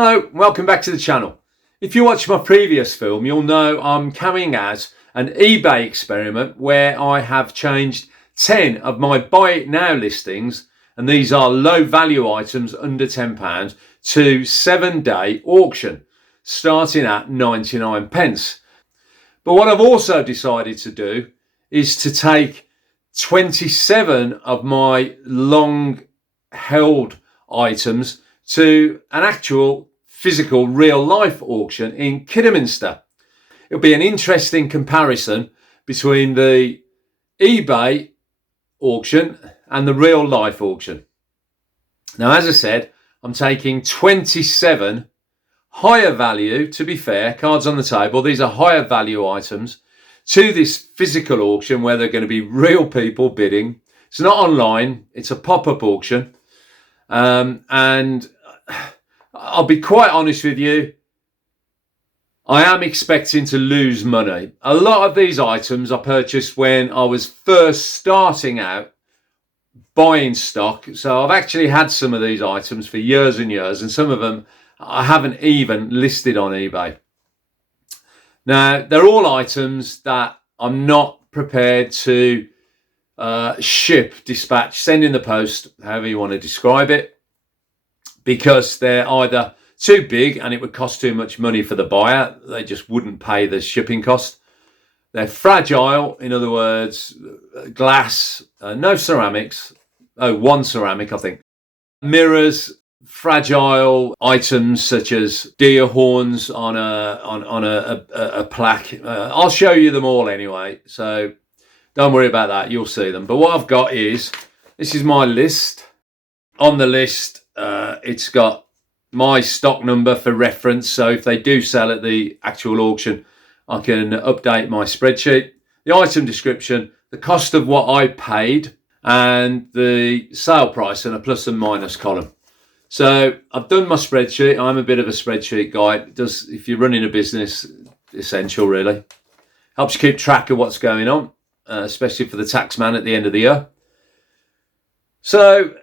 Hello, welcome back to the channel. If you watched my previous film, you'll know I'm carrying out an eBay experiment where I have changed 10 of my buy it now listings, and these are low value items under £10, to 7-day auction starting at 99 pence. But what I've also decided to do is to take 27 of my long held items to an actual physical real life auction in Kidderminster. It'll be an interesting comparison between the eBay auction and the real life auction. Now, as I said, I'm taking 27 higher value, to be fair, cards on the table, these are higher value items, to this physical auction where they're going to be real people bidding. It's not online, it's a pop-up auction. And I'll be quite honest with you, I am expecting to lose money. A lot of these items I purchased when I was first starting out buying stock. So I've actually had some of these items for years and years, and some of them I haven't even listed on eBay. Now, they're all items that I'm not prepared to ship, dispatch, send in the post, however you want to describe it, because they're either too big and it would cost too much money for the buyer. They just wouldn't pay the shipping cost. They're fragile, in other words, glass, no ceramics. Oh, one ceramic, I think. Mirrors, fragile items such as deer horns on a plaque. I'll show you them all anyway, so don't worry about that. You'll see them. But what I've got is, this is my list. On the list, it's got my stock number for reference. So if they do sell at the actual auction, I can update my spreadsheet. The item description, the cost of what I paid, and the sale price, and a plus and minus column. So I've done my spreadsheet. I'm a bit of a spreadsheet guy. It does, if you're running a business, essential really. Helps you keep track of what's going on, especially for the tax man at the end of the year. So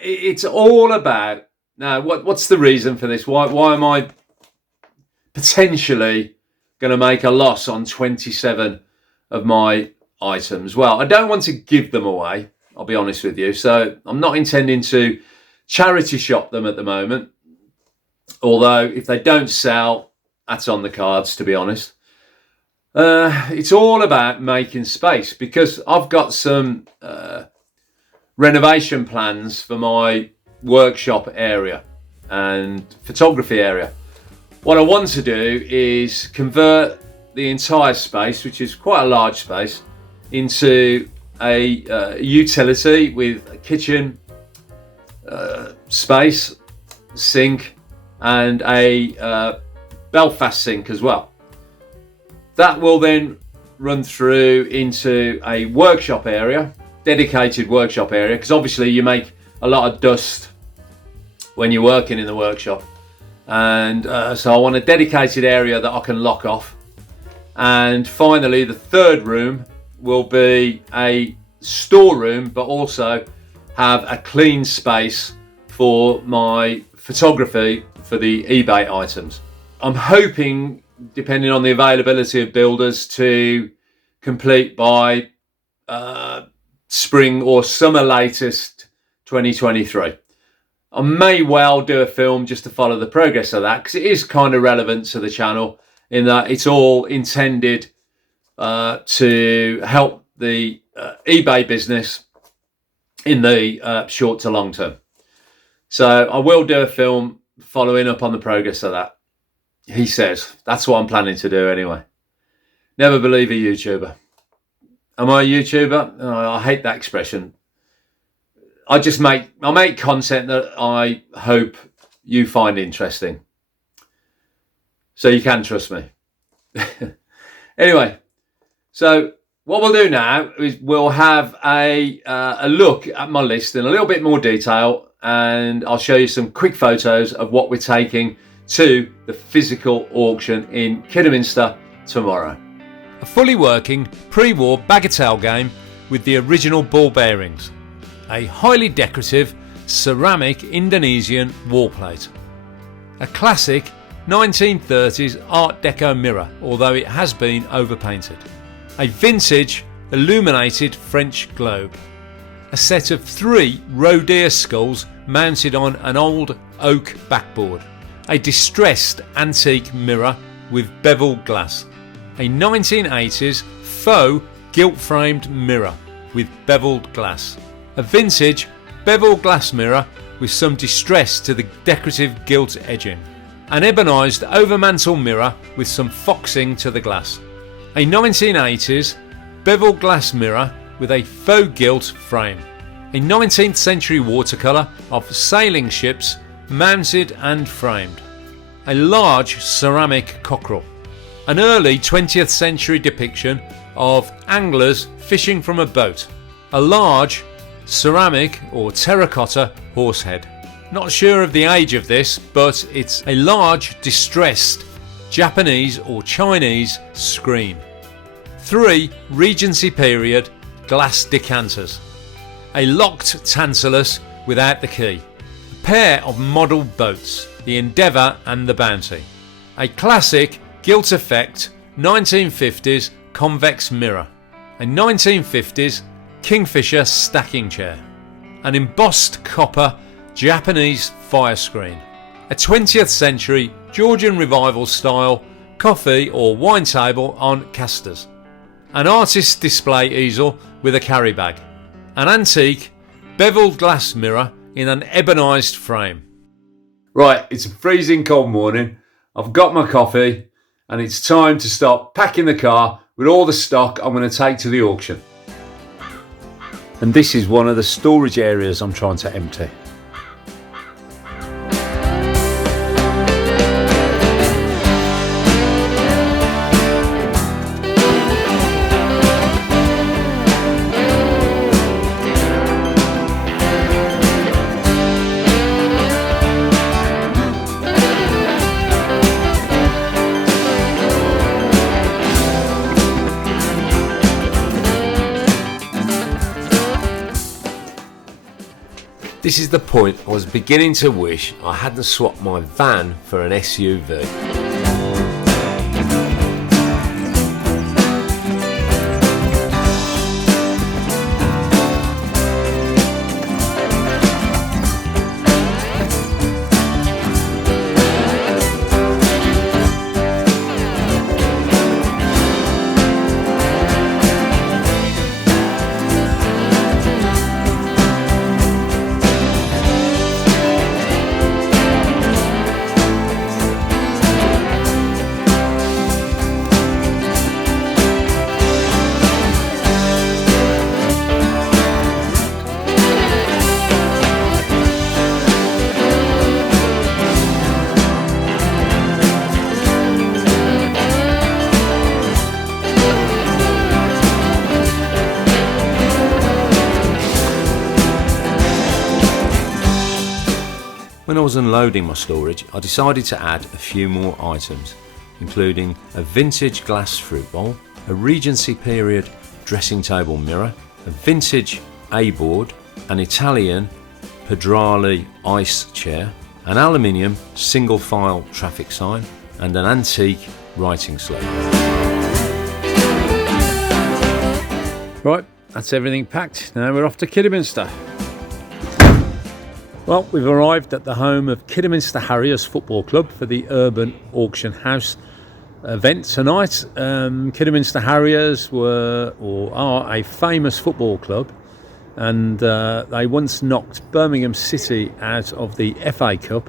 it's all about, now what's the reason for this? Why am I potentially going to make a loss on 27 of my items? Well, I don't want to give them away, I'll be honest with you. So I'm not intending to charity shop them at the moment. Although if they don't sell, that's on the cards, to be honest. It's all about making space, because I've got some renovation plans for my workshop area and photography area. What I want to do is convert the entire space, which is quite a large space, into a utility with a kitchen, space, sink, and a Belfast sink as well. That will then run through into a workshop area, dedicated workshop area, because obviously you make a lot of dust when you're working in the workshop. And so I want a dedicated area that I can lock off. And finally, the third room will be a storeroom, but also have a clean space for my photography for the eBay items. I'm hoping, depending on the availability of builders, to complete by spring or summer latest 2023. I may well do a film just to follow the progress of that, because it is kind of relevant to the channel in that it's all intended to help the eBay business in the short to long term. So I will do a film following up on the progress of that. He says. That's what I'm planning to do anyway. Never believe a YouTuber. Am I a YouTuber? Oh, I hate that expression. I make content that I hope you find interesting. So you can trust me. Anyway, so what we'll do now is we'll have a look at my list in a little bit more detail, and I'll show you some quick photos of what we're taking to the physical auction in Kidderminster tomorrow. A fully working pre-war bagatelle game with the original ball bearings. A highly decorative ceramic Indonesian wall plate. A classic 1930s Art Deco mirror, although it has been overpainted. A vintage illuminated French globe. A set of 3 roe deer skulls mounted on an old oak backboard. A distressed antique mirror with beveled glass. A 1980s faux gilt-framed mirror with beveled glass. A vintage beveled glass mirror with some distress to the decorative gilt edging. An ebonised overmantel mirror with some foxing to the glass. A 1980s beveled glass mirror with a faux gilt frame. A 19th century watercolour of sailing ships mounted and framed. A large ceramic cockerel. An early 20th century depiction of anglers fishing from a boat. A large ceramic or terracotta horsehead. Not sure of the age of this, but it's a large distressed Japanese or Chinese screen. 3 Regency period glass decanters. A locked tantalus without the key. A pair of model boats, the Endeavour and the Bounty. A classic gilt effect 1950s convex mirror. A 1950s Kingfisher stacking chair. An embossed copper Japanese fire screen. A 20th century Georgian revival style coffee or wine table on casters. An artist's display easel with a carry bag. An antique beveled glass mirror in an ebonised frame. Right, it's a freezing cold morning. I've got my coffee and it's time to start packing the car with all the stock I'm going to take to the auction. And this is one of the storage areas I'm trying to empty. This is the point I was beginning to wish I hadn't swapped my van for an SUV. When I was unloading my storage, I decided to add a few more items, including a vintage glass fruit bowl, a Regency period dressing table mirror, a vintage A-board, an Italian Pedrali ice chair, an aluminium single file traffic sign, and an antique writing slate. Right, that's everything packed. Now we're off to Kidderminster. Well, we've arrived at the home of Kidderminster Harriers Football Club for the Urban Auction House event tonight. Kidderminster Harriers are a famous football club, and they once knocked Birmingham City out of the FA Cup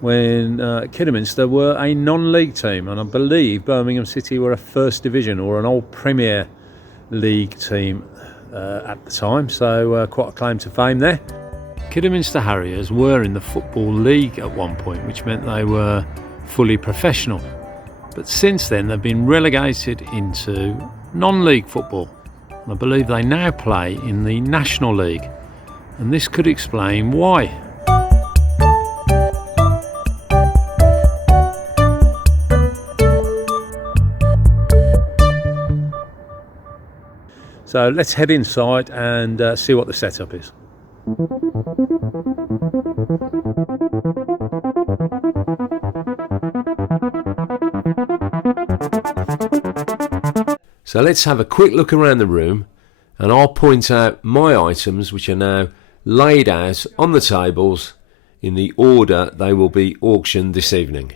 when Kidderminster were a non-league team, and I believe Birmingham City were a First Division or an old Premier League team at the time, so quite a claim to fame there. Kidderminster Harriers were in the Football League at one point, which meant they were fully professional. But since then, they've been relegated into non-league football. And I believe they now play in the National League. And this could explain why. So let's head inside and see what the setup is. So let's have a quick look around the room, and I'll point out my items which are now laid out on the tables in the order they will be auctioned this evening.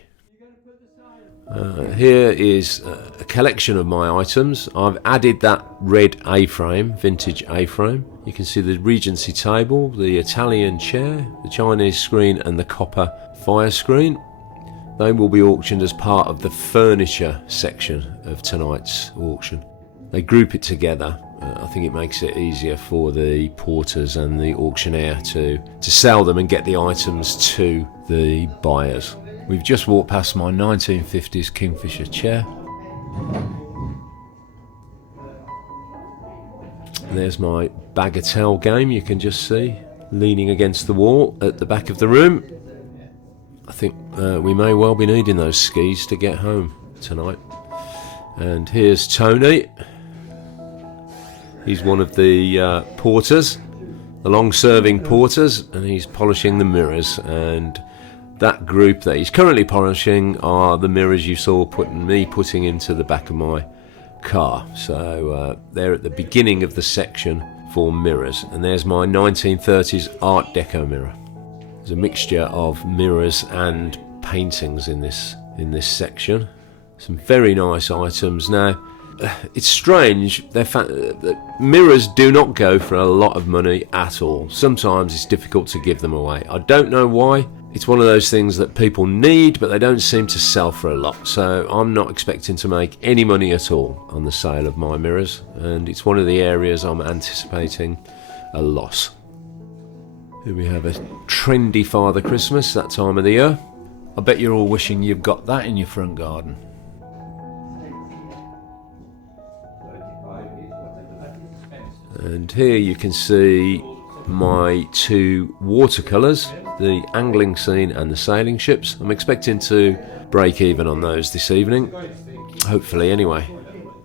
Here is a collection of my items. I've added that red A-frame, vintage A-frame. You can see the Regency table, the Italian chair, the Chinese screen and the copper fire screen. They will be auctioned as part of the furniture section of tonight's auction. They group it together. I think it makes it easier for the porters and the auctioneer to sell them and get the items to the buyers. We've just walked past my 1950s Kingfisher chair. There's my bagatelle game, you can just see, leaning against the wall at the back of the room. I think we may well be needing those skis to get home tonight. And here's Tony. He's one of the porters, the long-serving porters, and he's polishing the mirrors. And that group that he's currently polishing are the mirrors you saw me putting into the back of my car. So they're at the beginning of the section for mirrors. And there's my 1930s Art Deco mirror. There's a mixture of mirrors and paintings in this section. Some very nice items. Now, it's strange, that mirrors do not go for a lot of money at all. Sometimes it's difficult to give them away. I don't know why. It's one of those things that people need, but they don't seem to sell for a lot. So I'm not expecting to make any money at all on the sale of my mirrors, and it's one of the areas I'm anticipating a loss. Here we have a trendy Father Christmas, that time of the year. I bet you're all wishing you've got that in your front garden. And here you can see my two watercolours, the angling scene and the sailing ships. I'm expecting to break even on those this evening, hopefully anyway.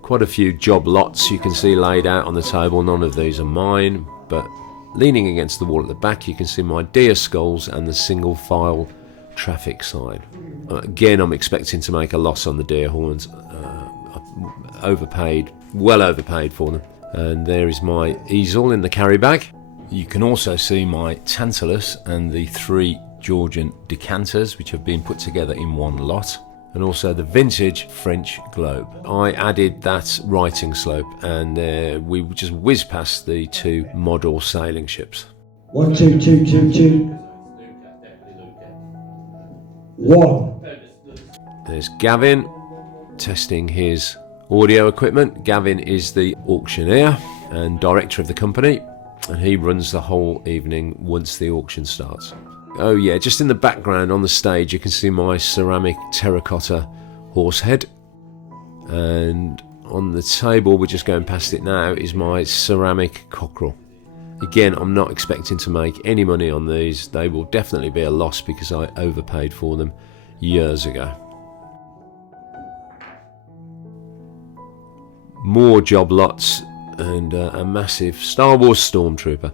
Quite a few job lots you can see laid out on the table. None of these are mine, but leaning against the wall at the back you can see my deer skulls and the single file traffic sign. Again, I'm expecting to make a loss on the deer horns. I've overpaid, well overpaid for them. And there is my easel in the carry bag. You can also see my Tantalus and the 3 Georgian decanters which have been put together in one lot, and also the vintage French globe. I added that writing slope, and we just whizzed past the 2 model sailing ships. 1 2 2 2 2 1. There's Gavin testing his audio equipment. Gavin is the auctioneer and director of the company, and he runs the whole evening once the auction starts. Oh yeah, just in the background on the stage you can see my ceramic terracotta horse head, and on the table, we're just going past it now, is my ceramic cockerel. Again, I'm not expecting to make any money on these. They will definitely be a loss because I overpaid for them years ago. More job lots and a massive Star Wars Stormtrooper.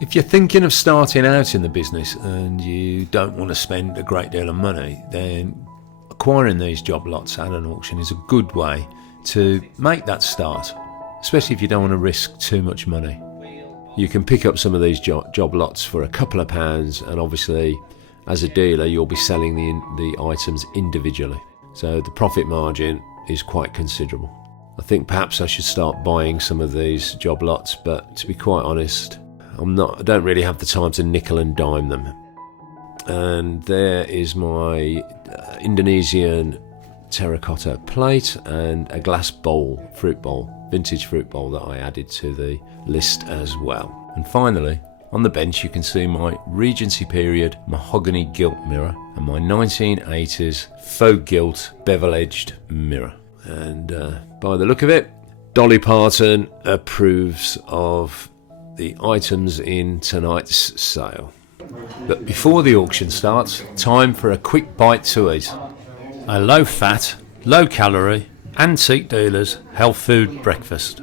If you're thinking of starting out in the business and you don't want to spend a great deal of money, then acquiring these job lots at an auction is a good way to make that start, especially if you don't want to risk too much money. You can pick up some of these job lots for a couple of pounds, and obviously as a dealer you'll be selling the items individually, so the profit margin is quite considerable. I think perhaps I should start buying some of these job lots, but to be quite honest, I don't really have the time to nickel and dime them. And there is my Indonesian terracotta plate and a glass bowl, vintage fruit bowl that I added to the list as well. And finally, on the bench you can see my Regency period mahogany gilt mirror and my 1980s faux gilt bevel-edged mirror. And by the look of it, Dolly Parton approves of the items in tonight's sale. But before the auction starts, time for a quick bite to eat. A low-fat, low-calorie, antique dealer's health food breakfast.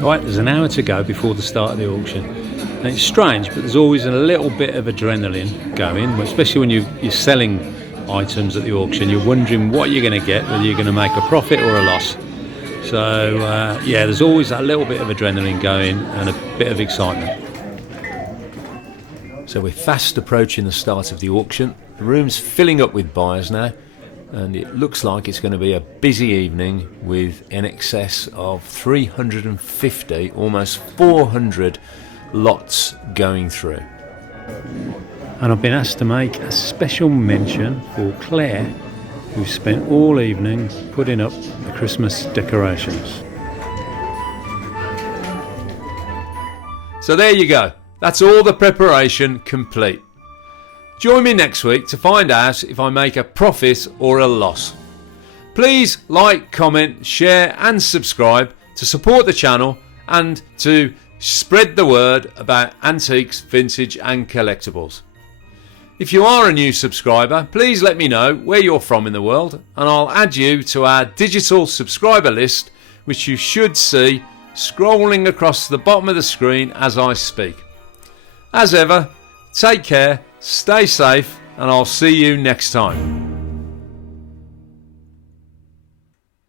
Right, there's an hour to go before the start of the auction. And it's strange, but there's always a little bit of adrenaline going, especially when you're selling items at the auction, you're wondering what you're going to get, whether you're going to make a profit or a loss. So yeah, there's always that little bit of adrenaline going and a bit of excitement. So we're fast approaching the start of the auction. The room's filling up with buyers now, and it looks like it's going to be a busy evening with in excess of 350, almost 400 lots going through. And I've been asked to make a special mention for Claire, who spent all evening putting up the Christmas decorations. So there you go. That's all the preparation complete. Join me next week to find out if I make a profit or a loss. Please like, comment, share and subscribe to support the channel and to spread the word about antiques, vintage and collectibles. If you are a new subscriber, please let me know where you're from in the world and I'll add you to our digital subscriber list, which you should see scrolling across the bottom of the screen as I speak. As ever, take care, stay safe and I'll see you next time.